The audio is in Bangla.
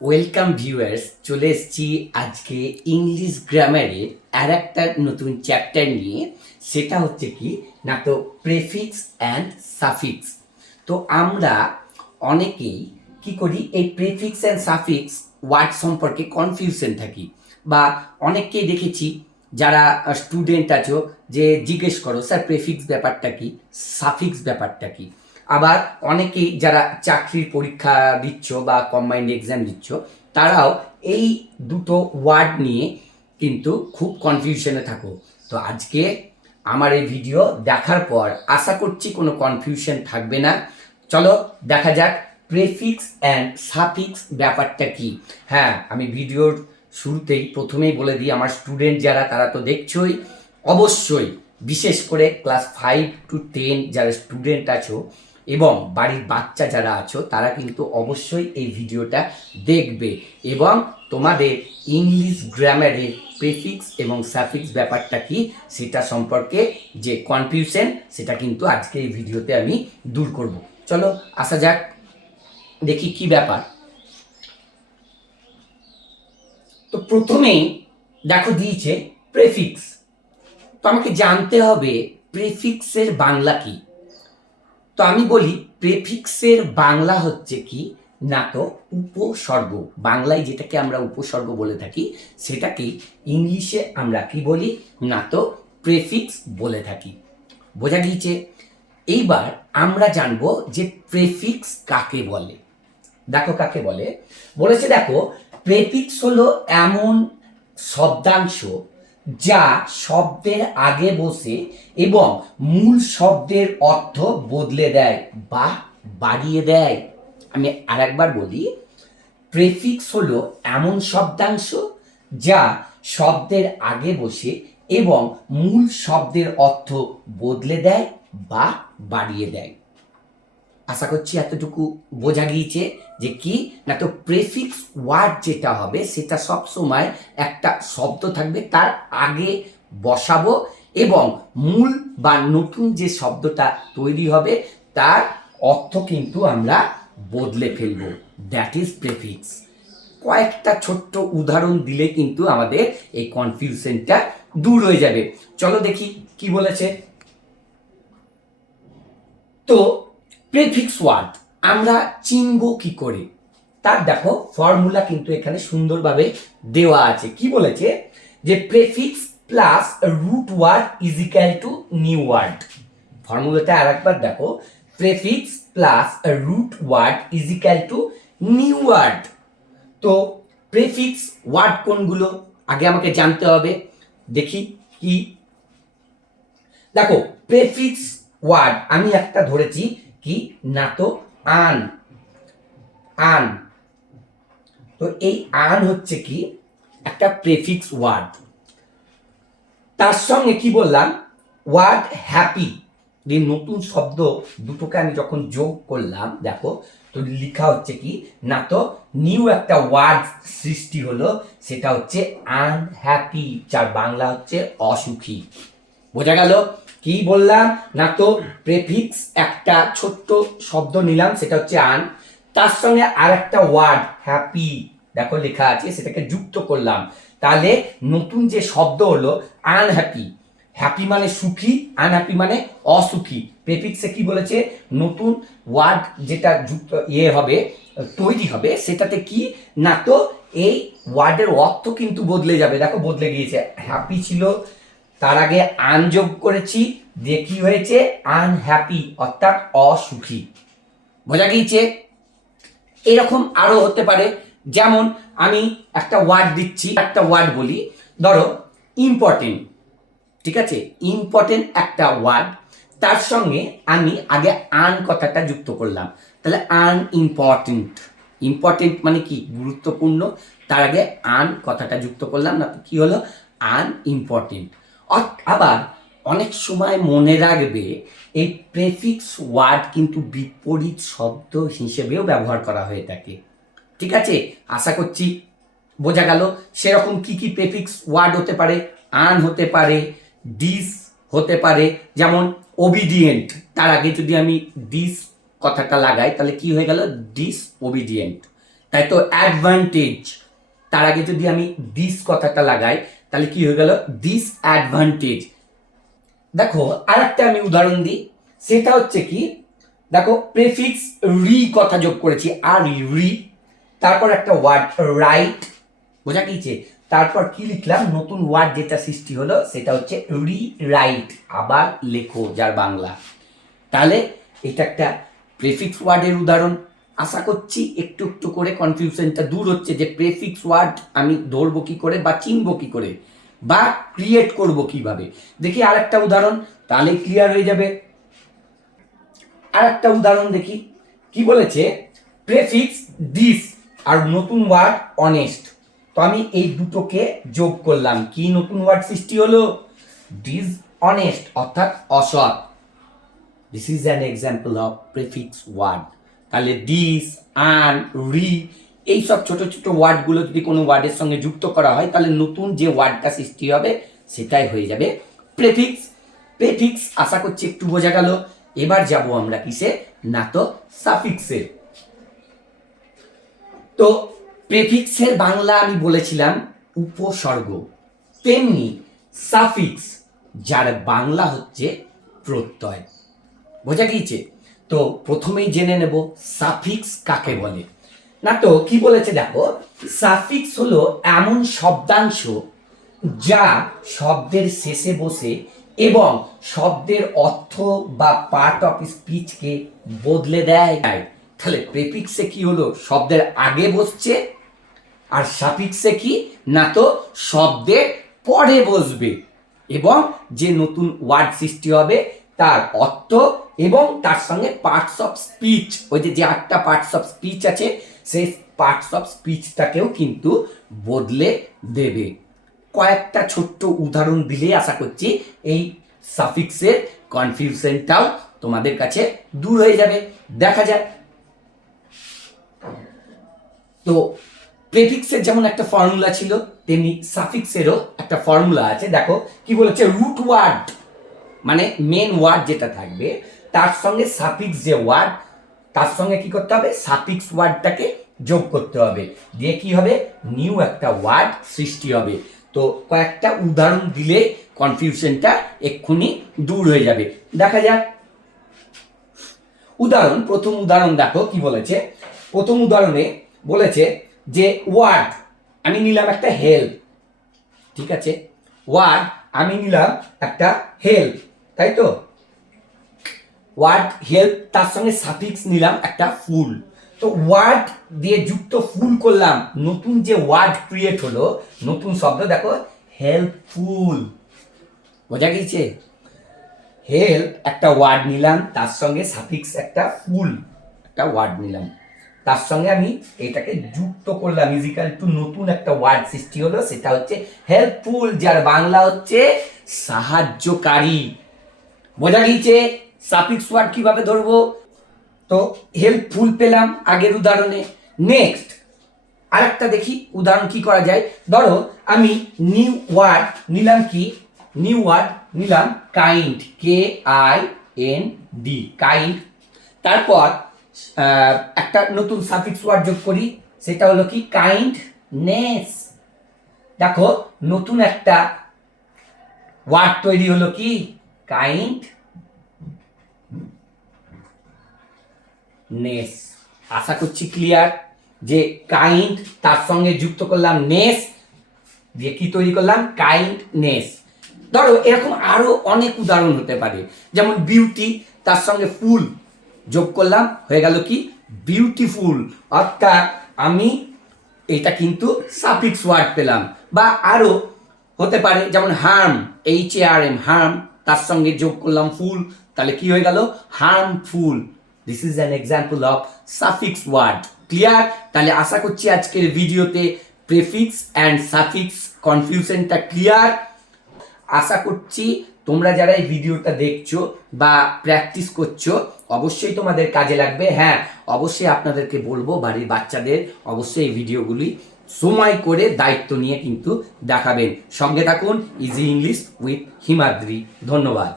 ওয়েলকাম ভিউয়ার্স, চলে এসেছি আজকে ইংলিশ গ্রামারের আর একটা নতুন চ্যাপ্টার নিয়ে। সেটা হচ্ছে কি না, তো প্রেফিক্স অ্যান্ড সাফিক্স। তো আমরা অনেকেই কি করি, এই প্রেফিক্স অ্যান্ড সাফিক্স ওয়ার্ড সম্পর্কে কনফিউশন থাকি, বা অনেককেই দেখেছি যারা স্টুডেন্ট আছো যে জিজ্ঞেস করো স্যার প্রেফিক্স ব্যাপারটা কি, সাফিক্স ব্যাপারটা কি। আবার অনেকেই যারা চাকরির পরীক্ষা দিচ্ছ বা কম্বাইন্ড এক্সাম দিচ্ছ, তারাও এই দুটো ওয়ার্ড নিয়ে কিন্তু খুব কনফিউশনে থাকো। তো আজকে আমার এই ভিডিও দেখার পর আশা করছি কোনো কনফিউশন থাকবে না। চলো দেখা যাক প্রেফিক্স অ্যান্ড সাফিক্স ব্যাপারটা কি। হ্যাঁ, আমি ভিডিওর শুরুতেই প্রথমেই বলে দিই, আমার স্টুডেন্ট যারা তারা তো দেখছোই, অবশ্যই বিশেষ করে ক্লাস 5 to 10 যারা স্টুডেন্ট আছো এবং বাড়ির বাচ্চা যারা আছো, তারা কিন্তু অবশ্যই এই ভিডিওটা দেখবে এবং তোমাদের ইংলিশ গ্রামারের প্রেফিক্স এবং সাফিক্স ব্যাপারটা কি সেটা সম্পর্কে যে কনফিউশন, সেটা কিন্তু আজকে এই ভিডিওতে আমি দূর করব। চলো আসা যাক, দেখি কি ব্যাপার। তো প্রথমেই দেখো দিয়েছে প্রেফিক্স। তো আমাকে জানতে হবে প্রেফিক্সের বাংলা কি। তো আমি বলি প্রেফিক্সের বাংলা হচ্ছে কি না, তো উপসর্গ। বাংলায় যেটাকে আমরা উপসর্গ বলে থাকি সেটাকে ইংলিশে আমরা কি বলি না, তো প্রেফিক্স বলে থাকি। বোঝা গিয়েছে? এইবার আমরা জানবো যে প্রেফিক্স কাকে বলে। দেখো কাকে বলে, বলেছে দেখো প্রেফিক্স হলো এমন শব্দাংশ যা শব্দের আগে বসে এবং মূল শব্দের অর্থ বদলে দেয় বা বাড়িয়ে দেয়। আমি আরেকবার বলি, প্রেফিক্স হলো এমন শব্দাংশ যা শব্দের আগে বসে এবং মূল শব্দের অর্থ বদলে দেয় বা বাড়িয়ে দেয়। আশা করছি এতটুকু বোঝা গিয়েছে যে কি না, তো প্রেফিক্স ওয়ার্ড যেটা হবে সেটা সব সময় একটা শব্দ থাকবে, তার আগে বসাবো এবং মূল বা নতুন যে শব্দটা তৈরি হবে তার অর্থ কিন্তু আমরা বদলে ফেলবো। That is prefix. কয়েকটা ছোট্ট উদাহরণ দিলে কিন্তু আমাদের এই কনফিউশনটা দূর হয়ে যাবে। চলো দেখি কি বলেছে। তো প্রেফিক্স ওয়ার্ড আমরা চিনব কি করে, তার দেখো ফর্মুলা কিন্তু এখানে সুন্দরভাবে দেওয়া আছে। কি বলেছে যে prefix plus root word is equal to new word. ফর্মুলাটা আরেকবার দেখো, prefix plus root word is equal to new word. তো প্রেফিক্স ওয়ার্ড কোনগুলো আগে আমাকে জানতে হবে। দেখি কি, দেখো প্রেফিক্স ওয়ার্ড আমি একটা ধরেছি কি না, তো আন। আন, তো এই আন হচ্ছে কি একটা প্রেফিক্স ওয়ার্ড। তার সঙ্গে কি বললাম, ওয়ার্ড হ্যাপি। এই নতুন শব্দ দুটোকে আমি যখন যোগ করলাম দেখো, তো লেখা হচ্ছে কি না, তো নিউ একটা ওয়ার্ড সৃষ্টি হলো, সেটা হচ্ছে আনহ্যাপি, যার বাংলা হচ্ছে অসুখী। বোঝা গেল কি বললাম না, তো প্রেফিক্স একটা ছোট্ট শব্দ নিলাম সেটা হচ্ছে আন, তার সঙ্গে আর একটা ওয়ার্ড হ্যাপি দেখো লেখা আছে, সেটাকে যুক্ত করলাম, তাহলে নতুন যে শব্দ হলো আনহ্যাপি। হ্যাপি মানে সুখী, আনহ্যাপি মানে অসুখী। প্রেফিক্সে কি বলেছে, নতুন ওয়ার্ড যেটা যুক্ত হবে তৈরি হবে, সেটাতে কি না, তো এই ওয়ার্ডের অর্থ কিন্তু বদলে যাবে। দেখো বদলে গিয়েছে, হ্যাপি ছিল, তার আগে আন যোগ করেছি, দিয়ে কি হয়েছে আনহ্যাপি অর্থাৎ অসুখী। বোঝা গিয়েছে? এরকম আরো হতে পারে, যেমন আমি একটা ওয়ার্ড দিচ্ছি, একটা ওয়ার্ড বলি, ধরো ইম্পর্টেন্ট। ঠিক আছে, ইম্পর্টেন্ট একটা ওয়ার্ড, তার সঙ্গে আমি আগে আন কথাটা যুক্ত করলাম, তাহলে আন ইম্পর্টেন্ট। ইম্পর্টেন্ট মানে কি গুরুত্বপূর্ণ, তার আগে আন কথাটা যুক্ত করলাম, না কি হলো আন ইম্পর্টেন্ট। আবার অনেক সময় মনে রাখবে এই প্রেফিক্স ওয়ার্ড কিন্তু বিপরীত শব্দ হিসেবেও ব্যবহার করা হয়ে থাকে। ঠিক আছে, আশা করছি বোঝা গেল। সেরকম কি কি প্রেফিক্স ওয়ার্ড হতে পারে, আন হতে পারে, ডিস হতে পারে, যেমন ওবিডিয়েন্ট, তার আগে যদি আমি ডিস কথাটা লাগাই তাহলে কি হয়ে গেল ডিস ওবিডিয়েন্ট। তাই তো অ্যাডভান্টেজ, তার আগে যদি আমি দিস কথাটা লাগাই তাহলে কি হয়ে গেল, দিস অ্যাডভান্টেজ। দেখো আর একটা আমি উদাহরণ দিই, সেটা হচ্ছে কি, দেখো প্রেফিক্স রি কথা যোগ করেছি, আর রি, তারপর একটা ওয়ার্ড রাইট, বোঝা গিয়েছে, তারপর কি লিখলাম, নতুন ওয়ার্ড যেটা সৃষ্টি হলো সেটা হচ্ছে রি রাইট, আবার লেখো যার বাংলা। তাহলে এটা একটা প্রেফিক্স ওয়ার্ডের উদাহরণ। আশা করছি একটু একটু করে কনফিউশনটা দূর হচ্ছে যে প্রেফিক্স ওয়ার্ড আমি ধরবো কি করে বা চিনবো কি করে বা ক্রিয়েট করব কিভাবে। দেখি আরেকটা উদাহরণ, তাহলে ক্লিয়ার হয়ে যাবে। আরেকটা উদাহরণ দেখি, কি বলেছে, প্রেফিক্স দিস আর নতুন ওয়ার্ড অনেস্ট। তো আমি এই দুটোকে যোগ করলাম, কি নতুন ওয়ার্ড সৃষ্টি হলো, ডিস অনেস্ট অর্থাৎ অসৎ। This is an example of prefix word. তাহলে দিস, আন, রি, এই সব ছোট ছোট ওয়ার্ডগুলো যদি কোনো ওয়ার্ডের সঙ্গে যুক্ত করা হয় তাহলে নতুন যে ওয়ার্ডটা সৃষ্টি হবে সেটাই হয়ে যাবে প্রেফিক্স। প্রেফিক্স আশা করছি একটু বোঝা গেল। এবার যাব আমরা কিসে, না তো সাফিক্সে। তো প্রেফিক্সের বাংলা আমি বলেছিলাম উপসর্গ, তেমনি সাফিক্স যার বাংলা হচ্ছে প্রত্যয়, বোঝা গিয়েছে। তো প্রথমেই জেনে নেব সাফিক্স কাকে বলে। না তো কি বলেছে দেখো, সাফিক্স হলো এমন শব্দাংশ যা শব্দের শেষে বসে এবং শব্দের অর্থ বা পার্ট অফ স্পিচকে বদলে দেয়। তাহলে প্রেফিক্সে কি হলো, শব্দের আগে বসছে, আর সাফিক্সে কি, না তো শব্দের পরে বসবে এবং যে নতুন ওয়ার্ড সৃষ্টি হবে তার অর্থ এবং তার সঙ্গে পার্টস অফ স্পিচ, ওই যে 8টা পার্টস অফ স্পিচ আছে সেই পার্টস অফ স্পিচটাকেও কিন্তু বদলে দেবে। কয়েকটা ছোট্ট উদাহরণ দিলেই আশা করছি এই সাফিক্সের কনফিউশনটাও তোমাদের কাছে দূর হয়ে যাবে। দেখা যাক। তো প্রেফিক্সের যেমন একটা ফর্মুলা ছিল তেমনি সাফিক্সেরও একটা ফর্মুলা আছে। দেখো কি বলেছে, রুট ওয়ার্ড মানে মেন ওয়ার্ড যেটা থাকবে তার সঙ্গে সাফিক্স যে ওয়ার্ড, তার সঙ্গে কি করতে হবে, সাফিক্স ওয়ার্ডটাকে যোগ করতে হবে, দিয়ে কি হবে, নিউ একটা ওয়ার্ড সৃষ্টি হবে। তো কয়েকটা উদাহরণ দিলে কনফিউশনটা এক্ষুনি দূর হয়ে যাবে। দেখা যাক উদাহরণ। প্রথম উদাহরণ দেখো কি বলেছে, প্রথম উদাহরণে বলেছে যে ওয়ার্ড আমি নিলাম একটা হেল্প, ঠিক আছে, ওয়ার্ড আমি নিলাম একটা হেল্প, তাই তো, ওয়ার্ড হেল্প তার সঙ্গে সাফিক্স নিলাম একটা ফুল। তো ওয়ার্ড দিয়ে যুক্ত ফুল করলাম, নতুন যে ওয়ার্ড ক্রিয়েট হলো, নতুন শব্দ দেখো হেল্পফুল, বোঝা গিয়েছে। হেল্প একটা ওয়ার্ড নিলাম, তার সঙ্গে সাফিক্স একটা ফুল একটা ওয়ার্ড নিলাম, তার সঙ্গে আমি এটাকে যুক্ত করলাম, ইজিক্যাল টু নতুন একটা ওয়ার্ড সৃষ্টি হলো, সেটা হচ্ছে হেল্পফুল, যার বাংলা হচ্ছে সাহায্যকারী, বোঝা গিয়েছে। সাফিক্স ওয়ার্ড কিভাবে ধরবো, তো হেল্পফুল পেলাম আগের উদাহরণে। নেক্সট আরেকটা দেখি উদাহরণ কি করা যায়। ধরো আমি নিউ ওয়ার্ড নিলাম, কি নিউ ওয়ার্ড নিলাম কাইন্ড, KIND, কাইন্ড, তারপর একটা নতুন সাফিক্স ওয়ার্ড যোগ করি, সেটা হলো কি কাইন্ডনেস। দেখো নতুন একটা ওয়ার্ড তৈরি হলো, কি কাইন্ডনেস। আশা করছি ক্লিয়ার যে কাইন্ড তার সঙ্গে যুক্ত করলাম নেস, দিয়ে কি তৈরি করলাম, কাইন্ডনেস। ধরো এরকম আরো অনেক উদাহরণ হতে পারে, যেমন বিউটি তার সঙ্গে ফুল যোগ করলাম, হয়ে গেল কি বিউটিফুল, অর্থাৎ আমি এটা কিন্তু সাফিক্স ওয়ার্ড পেলাম। বা আরো হতে পারে যেমন হার্ম, HARM, হার্ম তার সঙ্গে যোগ করলাম ফুল, তাহলে কি হয়ে গেল harmful. This is an example of suffix word. Clear? তাহলে আশা করছি আজকের ভিডিওতে প্রেফিক্স অ্যান্ড সাফিক্স কনফিউশনটা ক্লিয়ার। আশা করছি তোমরা যারা এই ভিডিওটা দেখছো বা প্র্যাকটিস করছো অবশ্যই তোমাদের কাজে লাগবে। হ্যাঁ, অবশ্যই আপনাদেরকে বলবো বাড়ির বাচ্চাদের অবশ্যই এই ভিডিওগুলি সময় করে দায়িত্ব নিয়ে কিন্তু দেখাবেন। সঙ্গে থাকুন ইজি ইংলিশ উইথ হিমাদ্রি। ধন্যবাদ।